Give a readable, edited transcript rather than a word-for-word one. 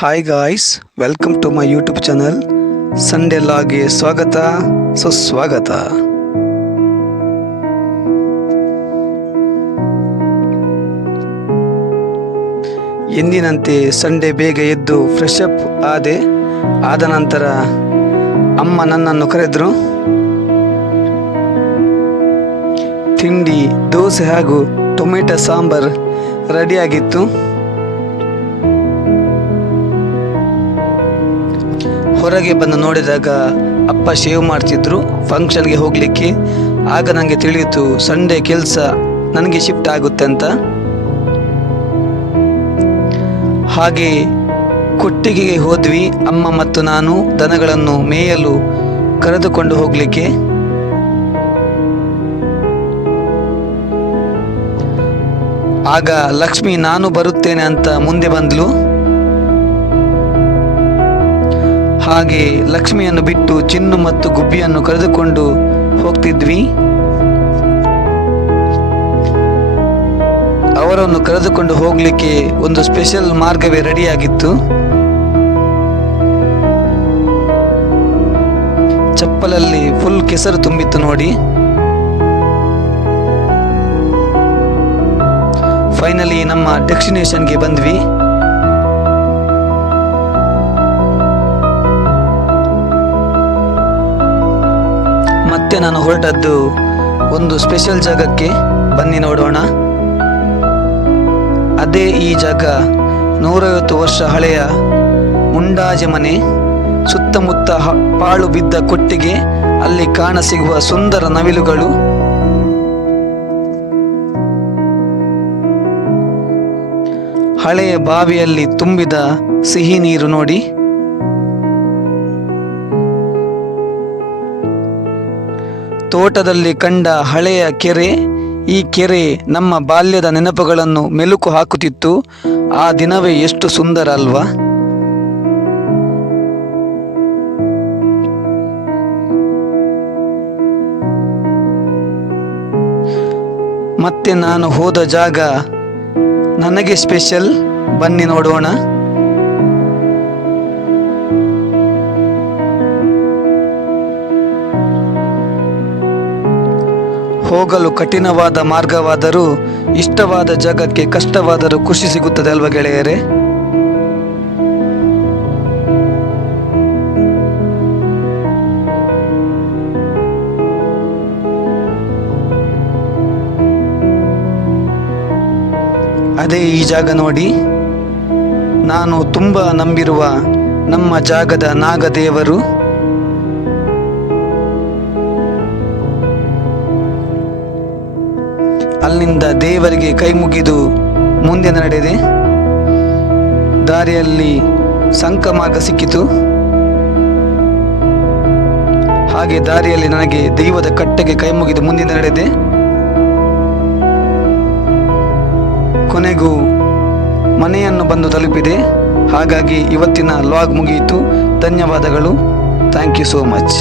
Hi guys, welcome to my YouTube channel Sunday ಲಾಗ್ಗೆ ಸ್ವಾಗತ ಸುಸ್ವಾಗತ. ಎಂದಿನಂತೆ ಸಂಡೇ ಬೇಗ ಎದ್ದು ಫ್ರೆಶ್ ಅಪ್ ಆದ ನಂತರ ಅಮ್ಮ ನನ್ನನ್ನು ಕರೆದರು. ತಿಂಡಿ ದೋಸೆ ಹಾಗೂ ಟೊಮೆಟೊ ಸಾಂಬಾರ್ ರೆಡಿಯಾಗಿತ್ತು. ಹೊರಗೆ ಬಂದು ನೋಡಿದಾಗ ಅಪ್ಪ ಶೇವ್ ಮಾಡ್ತಿದ್ರು ಫಂಕ್ಷನ್ಗೆ ಹೋಗಲಿಕ್ಕೆ. ಆಗ ನನಗೆ ತಿಳಿಯಿತು ಸಂಡೇ ಕೆಲಸ ನನಗೆ ಶಿಫ್ಟ್ ಆಗುತ್ತೆ ಅಂತ. ಹಾಗೆ ಕೊಟ್ಟಿಗೆಗೆ ಹೋದ್ವಿ. ಅಮ್ಮ ಮತ್ತು ನಾನು ದನಗಳನ್ನು ಮೇಯಲು ಕರೆದುಕೊಂಡು ಹೋಗಲಿಕ್ಕೆ. ಆಗ ಲಕ್ಷ್ಮಿ ನಾನು ಬರುತ್ತೇನೆ ಅಂತ ಮುಂದೆ ಬಂದ್ಲು. ಹಾಗೆ ಲಕ್ಷ್ಮಿಯನ್ನು ಬಿಟ್ಟು ಚಿನ್ನು ಮತ್ತು ಗುಬ್ಬಿಯನ್ನು ಕರೆದುಕೊಂಡು ಹೋಗ್ತಿದ್ವಿ. ಅವರನ್ನು ಕರೆದುಕೊಂಡು ಹೋಗಲಿಕ್ಕೆ ಒಂದು ಸ್ಪೆಷಲ್ ಮಾರ್ಗವೇ ರೆಡಿಯಾಗಿತ್ತು. ಚಪ್ಪಲಲ್ಲಿ ಫುಲ್ ಕೆಸರು ತುಂಬಿತ್ತು ನೋಡಿ. ಫೈನಲಿ ನಮ್ಮ ಡೆಸ್ಟಿನೇಷನ್ಗೆ ಬಂದ್ವಿ. ಮತ್ತೆ ನಾನು ಹೊರಟದ್ದು ಒಂದು ಸ್ಪೆಷಲ್ ಜಾಗಕ್ಕೆ. ಬನ್ನಿ ನೋಡೋಣ. ಅದೇ ಈ ಜಾಗ 150 ವರ್ಷ ಹಳೆಯ ಮುಂಡಾಜೆ ಮನೆ. ಸುತ್ತಮುತ್ತ ಪಾಳು ಬಿದ್ದ ಕೊಟ್ಟಿಗೆ, ಅಲ್ಲಿ ಕಾಣಸಿಗುವ ಸುಂದರ ನವಿಲುಗಳು. ಹಳೆಯ ಬಾವಿಯಲ್ಲಿ ತುಂಬಿದ ಸಿಹಿ ನೀರು ನೋಡಿ. ತೋಟದಲ್ಲಿ ಕಂಡ ಹಳೆಯ ಕೆರೆ. ಈ ಕೆರೆ ನಮ್ಮ ಬಾಲ್ಯದ ನೆನಪುಗಳನ್ನು ಮೆಲುಕು ಹಾಕುತ್ತಿತ್ತು. ಆ ದಿನವೇ ಎಷ್ಟು ಸುಂದರ ಅಲ್ವಾ. ಮತ್ತೆ ನಾನು ಹೋದ ಜಾಗ ನನಗೆ ಸ್ಪೆಷಲ್. ಬನ್ನಿ ನೋಡೋಣ. ಹೋಗಲು ಕಠಿಣವಾದ ಮಾರ್ಗವಾದರೂ ಇಷ್ಟವಾದ ಜಾಗಕ್ಕೆ ಕಷ್ಟವಾದರೂ ಖುಷಿ ಸಿಗುತ್ತದೆ ಅಲ್ವಾ ಗೆಳೆಯರೇ. ಅದೇ ಈ ಜಾಗ ನೋಡಿ. ನಾನು ತುಂಬ ನಂಬಿರುವ ನಮ್ಮ ಜಾಗದ ನಾಗದೇವರು. ಅಲ್ಲಿಂದ ದೇವರಿಗೆ ಕೈ ಮುಗಿದು ಮುಂದೆ ನಡೆದೆ. ದಾರಿಯಲ್ಲಿ ಸಂಕಮಾರ್ಗ ಸಿಕ್ಕಿತು. ಹಾಗೆ ದಾರಿಯಲ್ಲಿ ನನಗೆ ದೈವದ ಕಟ್ಟೆಗೆ ಕೈ ಮುಗಿದು ಮುಂದೆ ನಡೆದೆ. ಕೊನೆಗೂ ಮನೆಯನ್ನು ಬಂದು ತಲುಪಿದೆ. ಹಾಗಾಗಿ ಇವತ್ತಿನ ಲಾಗ್ ಮುಗಿಯಿತು. ಧನ್ಯವಾದಗಳು. Thank you so much.